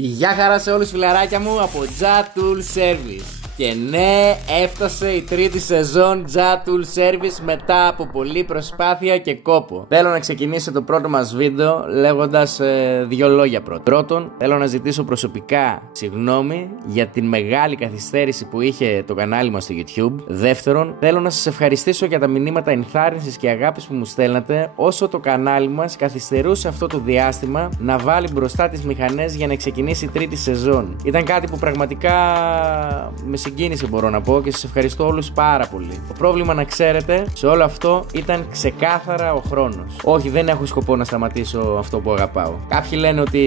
Γεια χαρά σε όλους φιλαράκια μου από Jatool Service. Και ναι, έφτασε η τρίτη σεζόν Jatool Service μετά από πολλή προσπάθεια και κόπο. Θέλω να ξεκινήσω το πρώτο μας βίντεο λέγοντας δύο λόγια πρώτα. Πρώτον, θέλω να ζητήσω προσωπικά συγγνώμη για την μεγάλη καθυστέρηση που είχε το κανάλι μας στο YouTube. Δεύτερον, θέλω να σας ευχαριστήσω για τα μηνύματα ενθάρρυνσης και αγάπης που μου στέλνατε όσο το κανάλι μας καθυστερούσε αυτό το διάστημα να βάλει μπροστά τις μηχανές για να ξεκινήσει η τρίτη σεζόν. Ήταν κάτι που πραγματικά με συγκίνησε, μπορώ να πω, και σας ευχαριστώ όλους πάρα πολύ. Το πρόβλημα, να ξέρετε, σε όλο αυτό ήταν ξεκάθαρα ο χρόνος. Όχι, δεν έχω σκοπό να σταματήσω αυτό που αγαπάω. Κάποιοι λένε ότι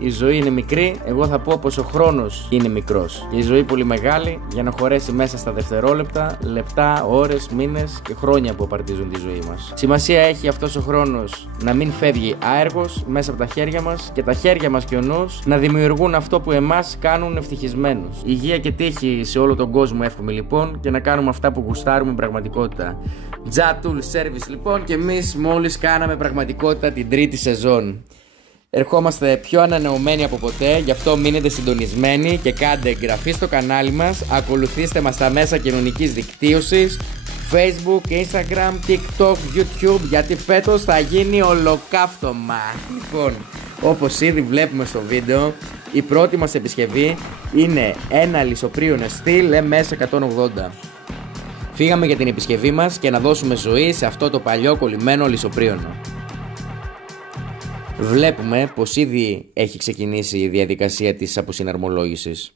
η ζωή είναι μικρή, εγώ θα πω πως ο χρόνος είναι μικρός. Και η ζωή πολύ μεγάλη για να χωρέσει μέσα στα δευτερόλεπτα, λεπτά, ώρες, μήνες και χρόνια που απαρτίζουν τη ζωή μας. Σημασία έχει αυτός ο χρόνος να μην φεύγει άεργος μέσα από τα χέρια μας και τα χέρια μας και ο νους να δημιουργούν αυτό που εμάς κάνουν ευτυχισμένους. Υγεία και τύχη σε όλο τον κόσμο εύχομαι λοιπόν, και να κάνουμε αυτά που γουστάρουμε πραγματικότητα. Jatool Service λοιπόν, και εμείς μόλις κάναμε πραγματικότητα την τρίτη σεζόν. Ερχόμαστε πιο ανανεωμένοι από ποτέ, γι' αυτό μείνετε συντονισμένοι και κάντε εγγραφή στο κανάλι μας. Ακολουθήστε μας στα μέσα κοινωνικής δικτύωσης, Facebook, Instagram, TikTok, YouTube, γιατί φέτος θα γίνει ολοκαύτωμα. Λοιπόν, όπως ήδη βλέπουμε στο βίντεο, η πρώτη μας επισκευή είναι ένα λησοπρίωνο στυλ MS180. Φύγαμε για την επισκευή μας και να δώσουμε ζωή σε αυτό το παλιό κολλημένο λησοπρίωνο. Βλέπουμε πως ήδη έχει ξεκινήσει η διαδικασία της αποσυναρμολόγησης.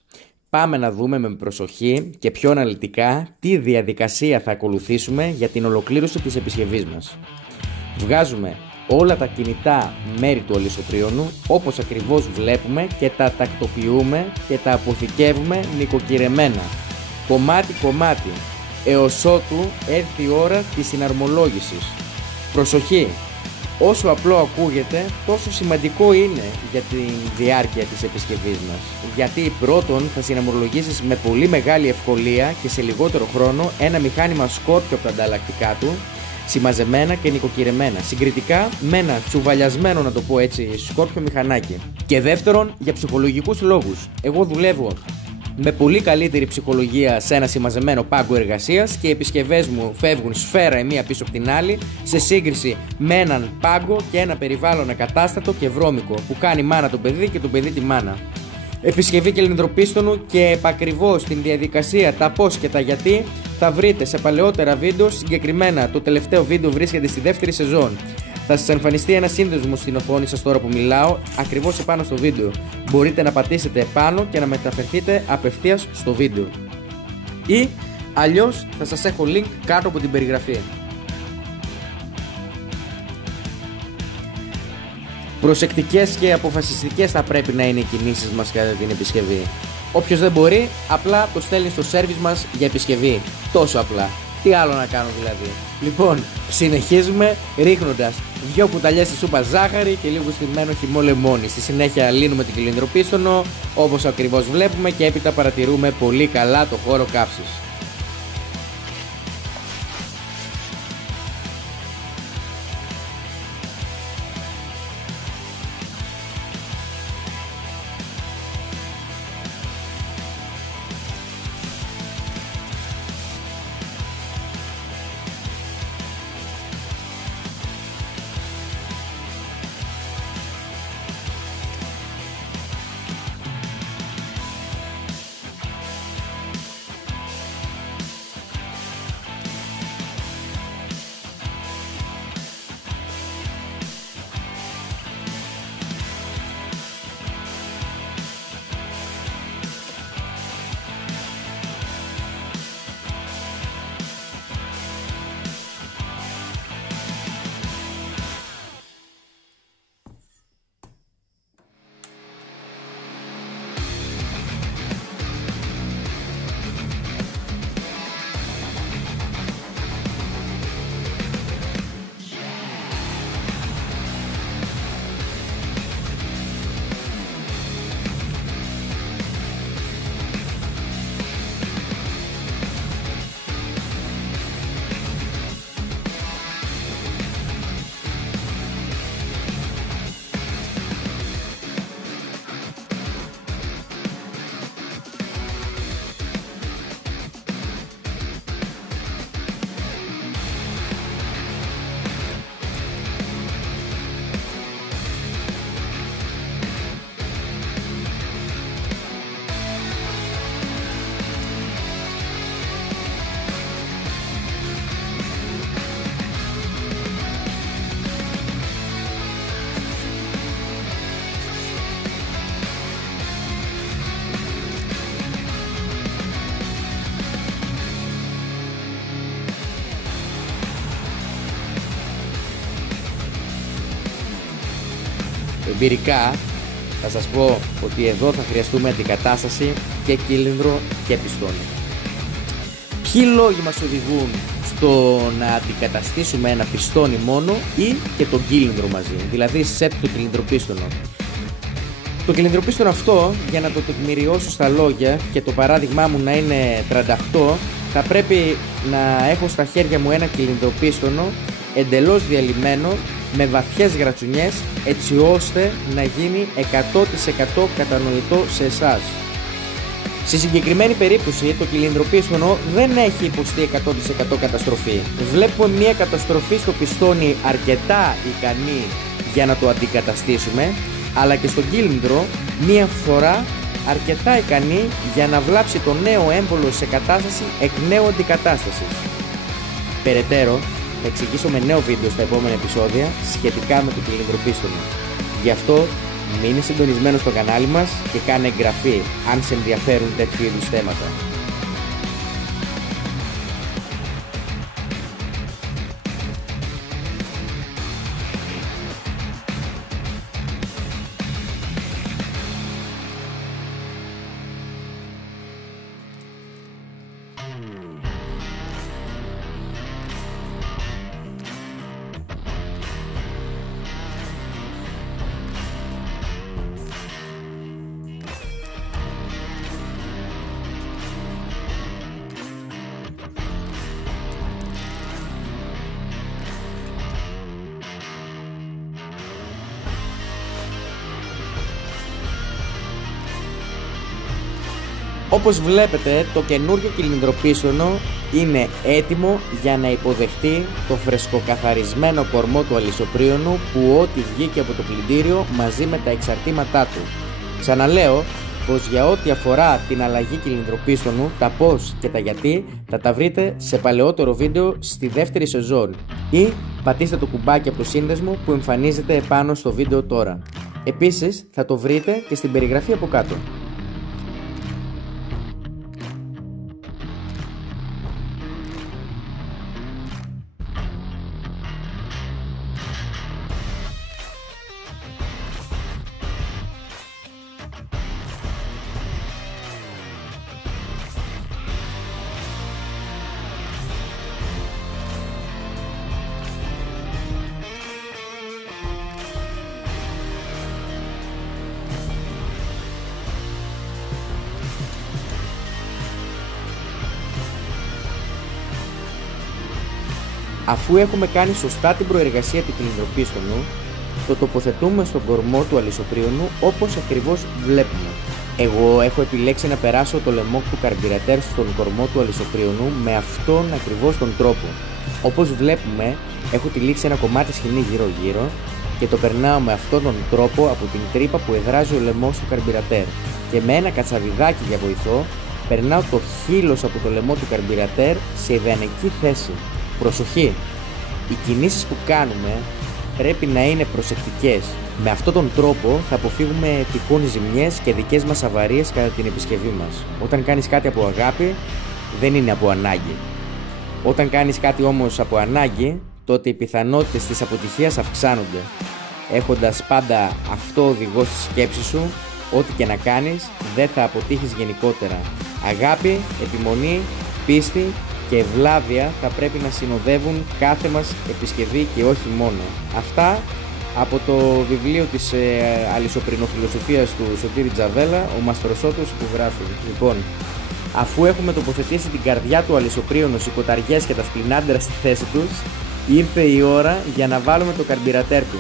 Πάμε να δούμε με προσοχή και πιο αναλυτικά τι διαδικασία θα ακολουθήσουμε για την ολοκλήρωση της επισκευής μας. Βγάζουμε όλα τα κινητά μέρη του ολισοπρίωνου όπως ακριβώς βλέπουμε και τα τακτοποιούμε και τα αποθηκεύουμε νοικοκυρεμένα, κομμάτι κομμάτι, έως ότου έρθει η ώρα της συναρμολόγησης. Προσοχή! Όσο απλό ακούγεται, τόσο σημαντικό είναι για τη διάρκεια της επισκευής μας. Γιατί πρώτον θα συναρμολογήσεις με πολύ μεγάλη ευκολία και σε λιγότερο χρόνο ένα μηχάνημα σκόρπιο από τα ανταλλακτικά του, συμμαζεμένα και νοικοκυρεμένα, συγκριτικά με ένα τσουβαλιασμένο, να το πω έτσι, σκόρπιο μηχανάκι. Και δεύτερον, για ψυχολογικούς λόγους. Εγώ δουλεύω με πολύ καλύτερη ψυχολογία σε ένα συμμαζεμένο πάγκο εργασίας και οι επισκευές μου φεύγουν σφαίρα η μία πίσω από την άλλη, σε σύγκριση με έναν πάγκο και ένα περιβάλλον ακατάστατο και βρώμικο που κάνει μάνα το παιδί και το παιδί τη μάνα. Επισκευή κυλινδροπίστωνου και επακριβώς την διαδικασία, τα πώς και τα γιατί θα βρείτε σε παλαιότερα βίντεο. Συγκεκριμένα το τελευταίο βίντεο βρίσκεται στη δεύτερη σεζόν. Θα σας εμφανιστεί ένα σύνδεσμο στην οθόνη σας τώρα που μιλάω, ακριβώς επάνω στο βίντεο. Μπορείτε να πατήσετε επάνω και να μεταφερθείτε απευθείας στο βίντεο. Ή αλλιώς θα σας έχω link κάτω από την περιγραφή. Προσεκτικές και αποφασιστικές θα πρέπει να είναι οι κινήσεις μας κατά την επισκευή. Όποιος δεν μπορεί, απλά το στέλνει στο service μας για επισκευή. Τόσο απλά. Τι άλλο να κάνω δηλαδή. Λοιπόν, συνεχίζουμε ρίχνοντας 2 κουταλιές στη σούπα ζάχαρη και λίγο στυμμένο χυμό λεμόνι. Στη συνέχεια λύνουμε την κυλινδροπίστωνο όπως ακριβώς βλέπουμε και έπειτα παρατηρούμε πολύ καλά το χώρο καύσης. Εμπειρικά θα σας πω ότι εδώ θα χρειαστούμε αντικατάσταση και κύλινδρο και πιστόνι. Ποιοι λόγοι μας οδηγούν στο να αντικαταστήσουμε ένα πιστόνι μόνο ή και τον κύλινδρο μαζί, δηλαδή σετ το κυλινδροπίστονο? Το κυλινδροπίστονο αυτό, για να το τεκμηριώσω στα λόγια και το παράδειγμά μου να είναι 38, θα πρέπει να έχω στα χέρια μου ένα κυλινδροπίστονο εντελώς διαλυμένο με βαθιές γρατσουνιές, έτσι ώστε να γίνει 100% κατανοητό σε εσάς. Στη συγκεκριμένη περίπτωση το κυλινδροπίστονο δεν έχει υποστεί 100% καταστροφή. Βλέπουμε μια καταστροφή στο πιστόνι αρκετά ικανή για να το αντικαταστήσουμε, αλλά και στον κύλινδρο μια φορά αρκετά ικανή για να βλάψει το νέο έμπολο σε κατάσταση εκ νέου αντικατάστασης. Περαιτέρω θα εξηγήσω με νέο βίντεο στα επόμενα επεισόδια σχετικά με το κυλινδροπίστονο. Γι' αυτό μείνε συντονισμένος στο κανάλι μας και κάνε εγγραφή αν σε ενδιαφέρουν τέτοιου είδους θέματα. Όπως βλέπετε, το καινούριο κυλινδροπίστονο είναι έτοιμο για να υποδεχτεί το φρεσκοκαθαρισμένο κορμό του αλυσοπρίωνου που ό,τι βγήκε από το πλυντήριο μαζί με τα εξαρτήματά του. Ξαναλέω πως για ό,τι αφορά την αλλαγή κυλινδροπίστονου, τα πώς και τα γιατί θα τα βρείτε σε παλαιότερο βίντεο στη δεύτερη σεζόν ή πατήστε το κουμπάκι από το σύνδεσμο που εμφανίζεται επάνω στο βίντεο τώρα. Επίσης θα το βρείτε και στην περιγραφή από κάτω. Αφού έχουμε κάνει σωστά την προεργασία του κυλινδροπίστονου, το τοποθετούμε στον κορμό του αλυσοπρίωνου όπως ακριβώς βλέπουμε. Εγώ έχω επιλέξει να περάσω το λαιμό του καρμπυρατέρ στον κορμό του αλυσοπρίωνου με αυτόν ακριβώς τον τρόπο. Όπως βλέπουμε, έχω τυλίξει ένα κομμάτι σκηνή γύρω-γύρω και το περνάω με αυτόν τον τρόπο από την τρύπα που εδράζει ο λαιμός του καρμπυρατέρ και με ένα κατσαβιδάκι για βοηθό περνάω το χείλος από το λαιμό του καρμπυρατέρ σε ιδανική θέση. Προσοχή! Οι κινήσεις που κάνουμε πρέπει να είναι προσεκτικές. Με αυτόν τον τρόπο θα αποφύγουμε τυχόν ζημιές και δικές μας αβαρίες κατά την επισκευή μας. Όταν κάνεις κάτι από αγάπη, δεν είναι από ανάγκη. Όταν κάνεις κάτι όμως από ανάγκη, τότε οι πιθανότητες της αποτυχίας αυξάνονται. Έχοντας πάντα αυτό οδηγό στη σκέψη σου, ό,τι και να κάνεις, δεν θα αποτύχεις γενικότερα. Αγάπη, επιμονή, πίστη και ευλάβεια θα πρέπει να συνοδεύουν κάθε μας επισκευή και όχι μόνο. Αυτά από το βιβλίο της αλυσοπρινοφιλοσοφίας του Σωτήρη Τζαβέλα, ο Μαστροσότος, που γράφει. Λοιπόν, αφού έχουμε τοποθετήσει την καρδιά του αλυσοπρίωνου, οι κοταριές και τα σπλινάντερα στη θέση τους, ήρθε η ώρα για να βάλουμε το καρμπυρατέρ του.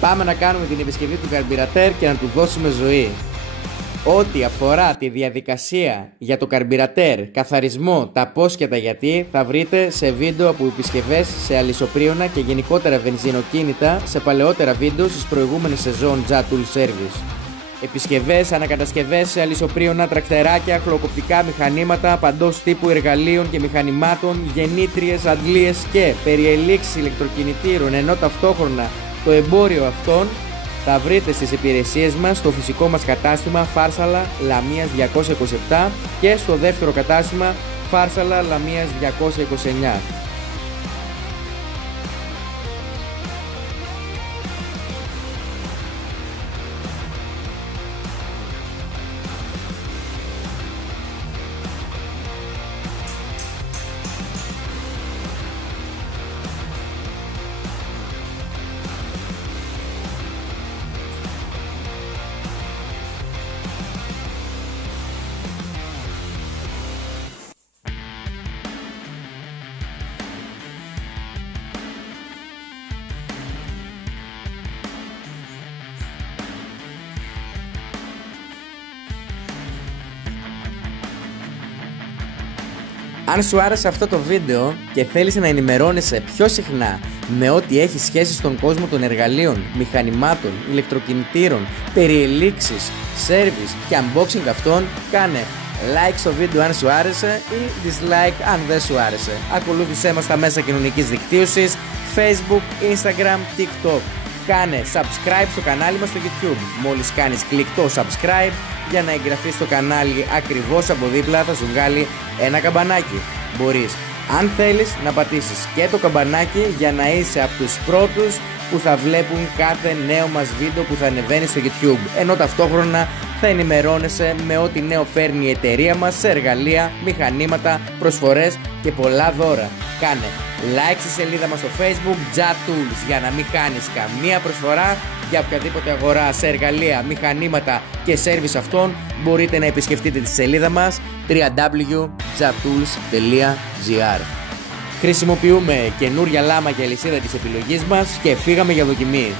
Πάμε να κάνουμε την επισκευή του καρμπυρατέρ και να του δώσουμε ζωή. Ό,τι αφορά τη διαδικασία για το καρμπυρατέρ, καθαρισμό, τα πώς και τα γιατί θα βρείτε σε βίντεο από επισκευές σε αλυσοπρίωνα και γενικότερα βενζινοκίνητα σε παλαιότερα βίντεο στις προηγούμενες σεζόν Jet Tool Service. Επισκευές, ανακατασκευές σε αλυσοπρίωνα, τρακτεράκια, χλωκοπτικά μηχανήματα, παντός τύπου εργαλείων και μηχανημάτων, γεννήτριες, αντλίες και περιελήξεις ηλεκτροκινητήρων, ενώ ταυτόχρονα το εμπόριο αυτών θα βρείτε στις υπηρεσίες μας στο φυσικό μας κατάστημα Φάρσαλα Λαμίας 227 και στο δεύτερο κατάστημα Φάρσαλα Λαμίας 229. Αν σου άρεσε αυτό το βίντεο και θέλεις να ενημερώνεσαι πιο συχνά με ό,τι έχει σχέση στον κόσμο των εργαλείων, μηχανημάτων, ηλεκτροκινητήρων, περιελήξεις, service και unboxing αυτών, κάνε like στο βίντεο αν σου άρεσε ή dislike αν δεν σου άρεσε. Ακολούθησέ μας στα μέσα κοινωνικής δικτύωσης, Facebook, Instagram, TikTok. Κάνε subscribe στο κανάλι μας στο YouTube. Μόλις κάνεις κλικ το subscribe για να εγγραφείς στο κανάλι, ακριβώς από δίπλα θα σου βγάλει ένα καμπανάκι. Μπορείς, αν θέλεις, να πατήσεις και το καμπανάκι για να είσαι από τους πρώτους που θα βλέπουν κάθε νέο μας βίντεο που θα ανεβαίνει στο YouTube, ενώ ταυτόχρονα θα ενημερώνεσαι με ό,τι νέο φέρνει η εταιρεία μας σε εργαλεία, μηχανήματα, προσφορές και πολλά δώρα. Κάνε like στη σελίδα μας στο Facebook Jet Tools για να μην κάνεις καμία προσφορά για οποιαδήποτε αγορά σε εργαλεία, μηχανήματα και service αυτών. Μπορείτε να επισκεφτείτε τη σελίδα μας www.jettools.gr. Χρησιμοποιούμε καινούρια λάμα και αλυσίδα της επιλογής μας και φύγαμε για δοκιμή.